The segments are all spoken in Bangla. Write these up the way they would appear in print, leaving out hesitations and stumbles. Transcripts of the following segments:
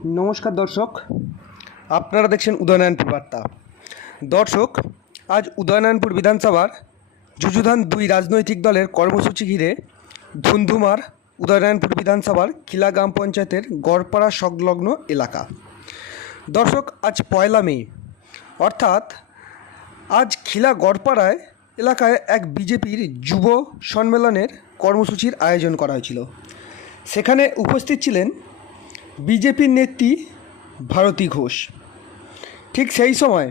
नमस्कार दर्शक আপনারা দেখছেন উদয়নারায়ণপুর বার্তা। দর্শক, আজ উদয়নারায়ণপুর বিধানসভার যুযুধান দুই রাজনৈতিক দলের কর্মসূচি ঘিরে ধুন্ধুমার উদয়নারায়ণপুর বিধানসভার খিলা গ্রাম পঞ্চায়েতের গড়পাড়া সংলগ্ন এলাকা। দর্শক, আজ 1 মে অর্থাৎ আজ খিলা গড়পাড়ায় এলাকায় এক বিজেপির যুব সম্মেলনের কর্মসূচির আয়োজন করা হয়েছিল। সেখানে উপস্থিত ছিলেন বিজেপির নেত্রী ভারতী ঘোষ। ঠিক সেই সময়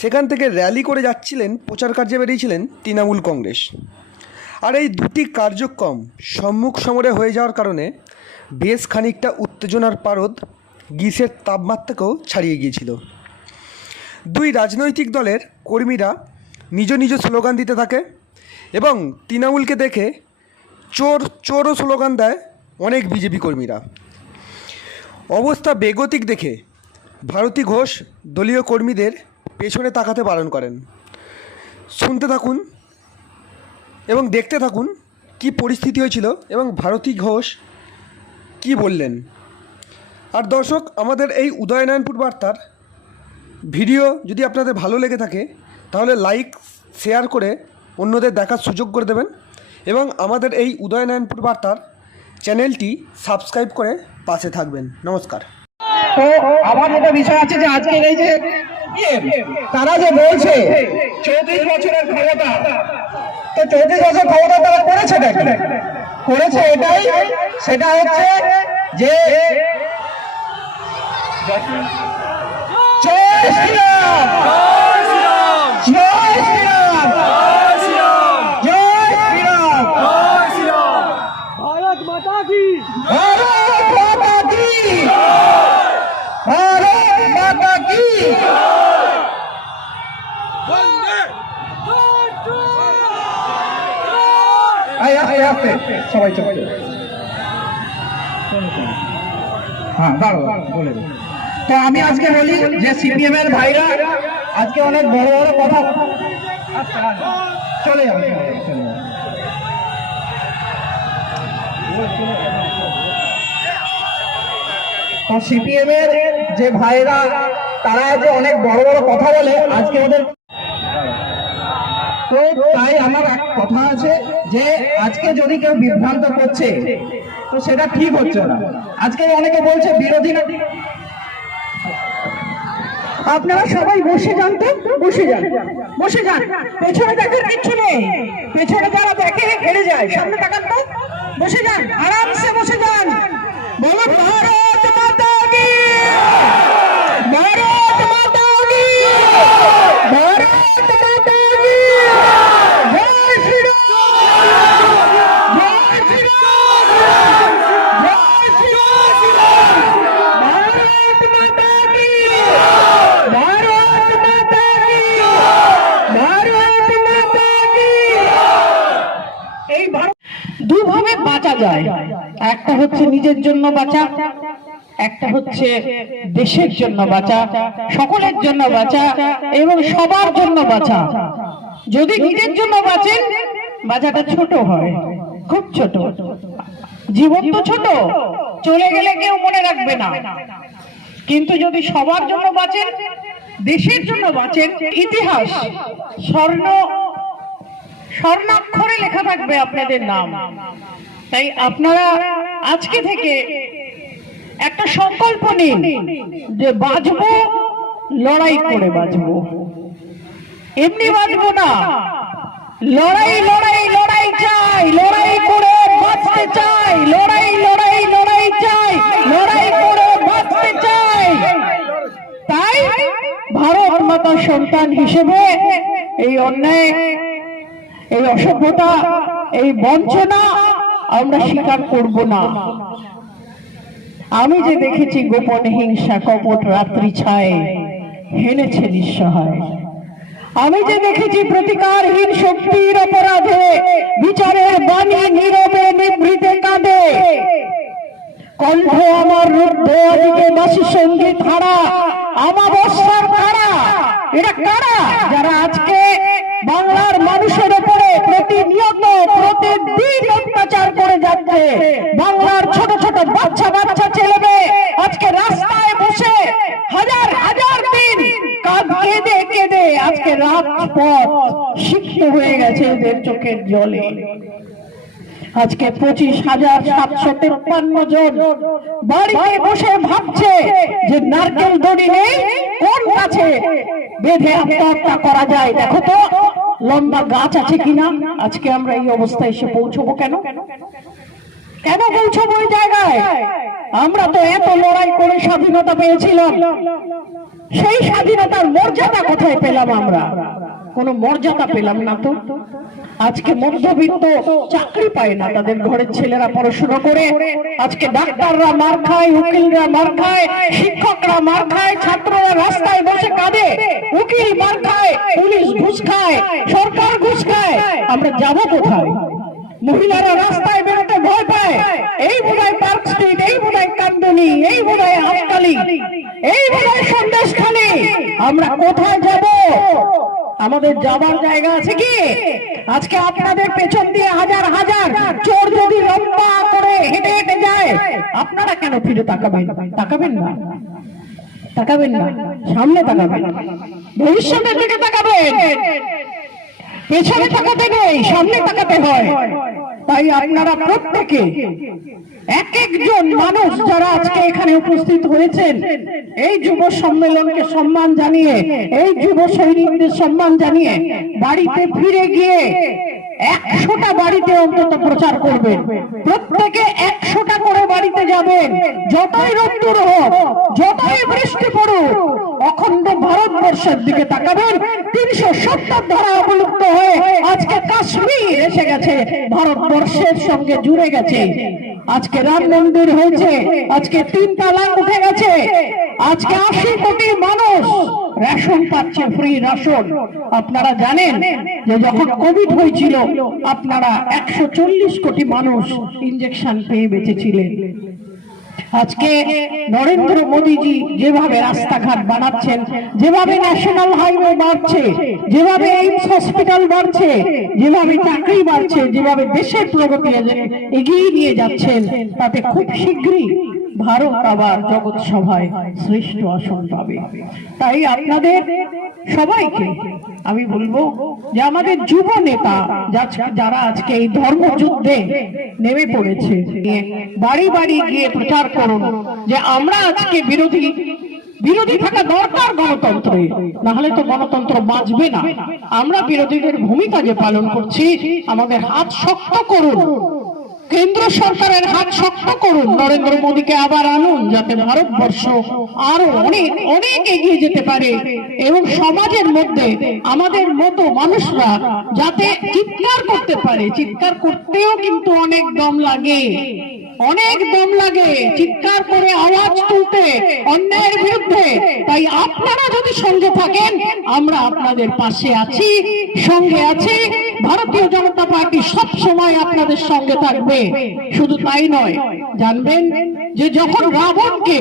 সেখান থেকে র্যালি করে যাচ্ছিলেন, প্রচার কার্যে বেরিয়েছিলেন তৃণমূল কংগ্রেস। আর এই দুটি কার্যক্রম সম্মুখ সমরে হয়ে যাওয়ার কারণে বেশ খানিকটা উত্তেজনার পারদ গ্রীষ্মের তাপমাত্রাকেও ছাড়িয়ে গিয়েছিল। দুই রাজনৈতিক দলের কর্মীরা নিজ নিজ স্লোগান দিতে থাকে এবং তৃণমূলকে দেখে চোর চোরও স্লোগান দেয় অনেক বিজেপি কর্মীরা। অবস্থা বেগতিক দেখে ভারতী ঘোষ দলীয় কর্মীদের পেছনে তাকাতে বারণ করেন। শুনতে থাকুন এবং দেখতে থাকুন কি পরিস্থিতি হয়েছিল এবং ভারতী ঘোষ কি বললেন। আর দর্শক, আমাদের এই উদয়নারায়ণপুর বার্তার ভিডিও যদি আপনাদের ভালো লেগে থাকে তাহলে লাইক শেয়ার করে অন্যদের দেখার সুযোগ করে দেবেন এবং আমাদের এই উদয়নারায়ণপুর বার্তার চ্যানেলটি সাবস্ক্রাইব করে পাশে থাকবেন। নমস্কার। তো আমার যেটা বিষয় আছে যে আজকের এই যে তারা যে বলছে 34 বছরের ক্ষমতা, তো 34 বছর ক্ষমতা তারা করেছে করেছে এটাই, সেটা হচ্ছে যে জয় শ্রীরাম, জয় শ্রীরাম, জয় শ্রীরাম, ভারত মাতা কি, ভারত মাতা কি, ভারত মাতা কি। সবাই চলছে। হ্যাঁ, বলে তো আমি আজকে বলি যে সিপিএম এর ভাইরা আজকে অনেক বড় বড় কথা চলে যাবে। তো সিপিএম এর যে ভাইরা তারা যে অনেক বড় বড় কথা বলে আজকে ওদের, তো তাই আমার এক কথা আছে যে আজকে যদি কেউ বিভ্রান্ত করছে তো সেটা ঠিক হচ্ছে না। আজকে অনেকে বলছে বিরোধী না, আপনারা সবাই বসে যান, তো বসে যান, বসে যান, পেছনে দেখার কিচ্ছু নেই, পেছনে যারা দেখে হেরে যায়, সামনে তাকান তো, বসে যান, আরামসে বসে যান। বলো ভারত মাতা কি, ভারত মাতা কি, ভারত মাতা কি, জয় শ্রীরাম, জয় শ্রীরাম, জয় শ্রীরাম, ভারত মাতা কি, ভারত মাতা কি, ভারত মাতা কি। এই ভারত দুভাবে বাঁচা যায়, একটা হচ্ছে নিজের জন্য বাঁচা, একটা হচ্ছে দেশের জন্য বাঁচা, সকলের জন্য বাঁচা এবং সবার জন্য বাঁচা। যদি নিজের জন্য বাঁচেন, বাঁচাটা ছোট হয়, খুব ছোট, জীবন তো ছোট, চলে গেলে কেউ মনে রাখবে না। কিন্তু যদি সবার জন্য বাঁচেন, দেশের জন্য বাঁচেন, ইতিহাস স্বর্ণাক্ষরে লেখা থাকবে আপনাদের নাম। তাই আপনারা আজকে থেকে একটা সংকল্প নিন যে বাঁচবো, লড়াই করে বাঁচবো, এমনি বাঁচবো না, লড়াই লড়াই লড়াই চাই, লড়াই করে বাঁচতে চাই, লড়াই লড়াই লড়াই চাই, লড়াই করে বাঁচতে চাই। তাই ভারত মাতার সন্তান হিসেবে এই অন্যায়, এই অসভ্যতা, এই বঞ্চনা আমরা স্বীকার করব না। আমি যে দেখেছি গোপন হিংসা, কপট রাত্রি ছায় হেনেছে নিঃসহায়, আমি যে দেখেছি প্রতিকারহীন শক্তির অপরাধে বিচারের বাণী নীরবে নিভৃতে কাঁদে, কণ্ঠ আমার রুদ্ধ আদিকে বাসি সঙ্গীত হারা আমাবস্যার কারা। এরা কারা? যারা আজকে বাংলার মানুষের উপরে প্রতিনিয়ত প্রতিদিন অত্যাচার করে যাচ্ছে। বাংলার ছোট ছোট বাচ্চা বাচ্চা ছেলে মেয়ে আজকে রাস্তা রাজপথ সিক্ত হয়ে গেছে এদের চোখের জলে। আজকে 25,753 জন বাড়িতে বসে ভাবছে যে নারকেল দড়ি নেই, কোন গাছে বেঁধে আত্মহত্যা করা যায়, দেখো তো লম্বা গাছ আছে কিনা। আজকে আমরা এই অবস্থায় এসে পৌঁছবো কেন? কেন পৌঁছবো ওই জায়গায়? আমরা তো এত লড়াই করে স্বাধীনতা পেয়েছিলাম, সেই স্বাধীনতার মর্যাদা কোথায় পেলাম? আমরা কোনো মর্যাদা পেলাম না তো। আজকে মধ্যবিত্ত চাকরি পায় না, তাদের ঘরের ছেলেরা পড়াশোনা করে আজকে ডাক্তাররা মার খায়, উকিলরা মার খায়, শিক্ষকরা মার খায়, ছাত্ররা রাস্তায় বসে কাঁদে, উকিল মার খায়, পুলিশ ঘুষ খায়, সরকার ঘুষ খায়। আমরা যাবো কোথায়? মহিলারা রাস্তায় বেরোতে ভয় পায়। এই বোধহয় পার্ক স্ট্রিট, এই বোধহয় কান্দনি, এই বোধহয় হাসখালি, এই বোধহয় সন্দেশখালী। আমরা কোথায় যাব? আমাদের যাবার জায়গা আছে কি? আজকে আপনাদের পেছন দিয়ে হাজার হাজার চোর যদি লম্বা করে হেঁটে হেঁটে যায়, আপনারা কেন ফিরে তাকাবেন? তাকাবেন না, তাকাবেন না, সামনে তাকাবেন, ভবিষ্যতের দিকে তাকাবেন। পেছনে তাকাতে নেই, সামনে তাকাতে হয়। তাই আপনারা প্রত্যেকে এক একজন মানুষ যারা আজকে এখানে উপস্থিত হয়েছেন, এই যুব সম্মেলনকে সম্মান জানিয়ে, এই যুব সৈনিকদের সম্মান জানিয়ে বাড়িতে ফিরে গিয়ে 100টা বাড়িতে অন্তত প্রচার করবেন। প্রত্যেকে 100টা করে বাড়িতে যাবেন। যতই রোদ্দুর হোক, যতই বৃষ্টি পড়ুক, অখণ্ড ভারতবর্ষের দিকে তাকাবেন। 370 ধারা অবলুপ্ত হয়ে আজকে কাশ্মীর এসে গেছে, ভারতবর্ষের সঙ্গে জুড়ে গেছে। আজকে রাম মন্দির হয়েছে, আজকে 3 তালাক উঠে গেছে, আজকে 80 কোটি মানুষ রেশন পাচ্ছে, ফ্রি রেশন। আপনারা জানেন যে যখন কোভিড হয়েছিল আপনারা 140 কোটি মানুষ ইনজেকশন পেয়ে বেঁচেছিলেন। আজকে নরেন্দ্র মোদীজি যেভাবে রাস্তাঘাট বানাচ্ছেন, যেভাবে ন্যাশনাল হাইওয়ে বাড়ছে, যেভাবে এইমস হসপিটাল বাড়ছে, যেভাবে চাকরি বাড়ছে, যেভাবে দেশের প্রগতি এগিয়ে নিয়ে যাচ্ছেন, তাতে খুব শীঘ্রই ভারত আবার জগৎ সভায় শ্রেষ্ঠ আসন পাবে। তাই আপনাদের সবাইকে আমি বলবো যে আমাদের যুব নেতা যারা আজকে এই ধর্মযুদ্ধে নেমে পড়েছে, বাড়ি বাড়ি গিয়ে প্রচার করুন যে আমরা আজকে বিরোধী থাকা দরকার গণতন্ত্রে, না হলে তো গণতন্ত্র বাঁচবে না। আমরা বিরোধীদের ভূমিকা যে পালন করছি, আমাদের হাত শক্ত করুন, কেন্দ্র সরকারের হাত শক্ত করুন, নরেন্দ্র মোদীকে আবার আনুন, যাতে ভারতবর্ষ আরো অনেক অনেক এগিয়ে যেতে পারে এবং সমাজের মধ্যে আমাদের মতো মানুষরা যাতে চিৎকার করতে পারে। চিৎকার করতেও কিন্তু অনেক দম লাগে, অনেক দম লাগে চিৎকার করে আওয়াজ তুলতে অন্যায়ের বিরুদ্ধে। তাই আপনারা যদি সঙ্গে থাকেন, আমরা আপনাদের পাশে আছি, সঙ্গে আছি। ভারতীয় জনতা পার্টি সব সময় আপনাদের সঙ্গে থাকবে। শুধু তাই নয়, জানবেন যে যখন রাবণকে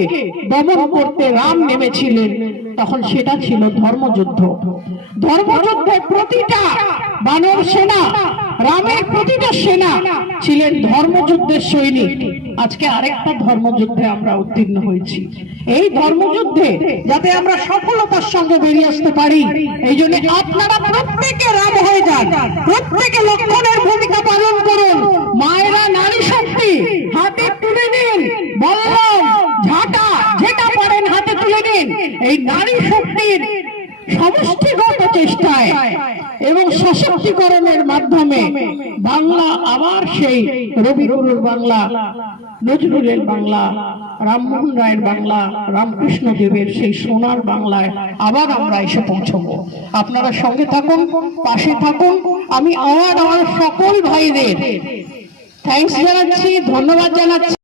দমন করতে রাম নেমেছিলেন, তখন সেটা ছিল ধর্মযুদ্ধ। ধর্মযুদ্ধে প্রতিটা বানর সেনা, রামের প্রতিটা সেনা ছিলেন ধর্মযুদ্ধের সৈনিক। আজকে আরেকটা ধর্মযুদ্ধে আমরা উত্তীর্ণ হয়েছি। এই ধর্মযুদ্ধে যাতে আমরা সফলতার সঙ্গে বেরিয়ে আসতে পারি, এই জন্য আপনারা প্রত্যেকে রাম হয়ে যান, প্রত্যেকে লক্ষণের ভূমিকা পালন করুন। মায়েরা নারী শক্তি হাতে তুলে নিন, বলরাম ঝাঁটা যেটা পারেন হাতে তুলে নিন। এই নারী শক্তির সমষ্টিগত চেষ্টায় এবং সশক্তিকরণের মাধ্যমে বাংলা আবার সেই রবিগুরুর বাংলা, নজরুলের বাংলা, রামমোহন রায়ের বাংলা, রামকৃষ্ণ দেবের সেই সোনার বাংলায় আবার আমরা এসে পৌঁছবো। আপনারা সঙ্গে থাকুন, পাশে থাকুন। আমি আমার সকল ভাইদের থ্যাঙ্কস জানাচ্ছি, ধন্যবাদ জানাচ্ছি।